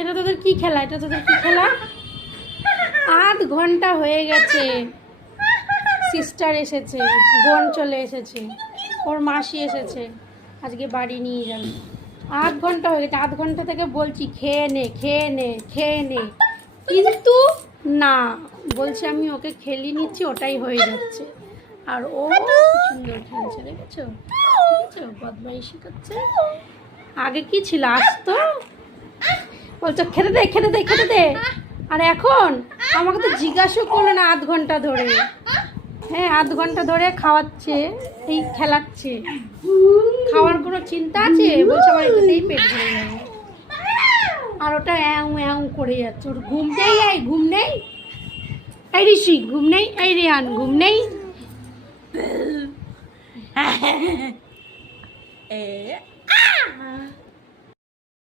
এটা তোদের কি খেলা? এটা তোদের কি খেলা? 8 ঘন্টা হয়ে গেছে, সিস্টার এসেছে, বোন চলে এসেছে, ওর মাসি এসেছে, আজকে বাড়ি নিয়ে যাবে। 8 ঘন্টা হয়ে গেছে, 8 ঘন্টা থেকে বলছি খেয়ে নে খেয়ে নে খেয়ে নে, কিন্তু না, বলছে আমি ওকে খেলিয়ে নিচ্ছি, ওটাই হয়ে যাচ্ছে। আর ও সুন্দর খেলছে, দেখেছো দেখেছো, বদমাইশি করছে। আগে কি ছিল, আসতো বলছো খেতে দে খেতে দে খেতে দে, আর এখন আমাকে তো জিজ্ঞাসা করলে না 8 ঘন্টা ধরে। হ্যাঁ 8 ঘন্টা ধরে খাওয়াচ্ছে, এই খেলাচ্ছে, খাওয়ার কোনো চিন্তা আছে? বলছে আমার এটাতেই পেট ভরে যাবে। আর ওটা অ্যাং অ্যাং করে যাচ্ছে, ওর ঘুম নেই, এই ঘুম নেই, এই ঋষি ঘুম নেই, এই রিয়ান ঘুম নেই।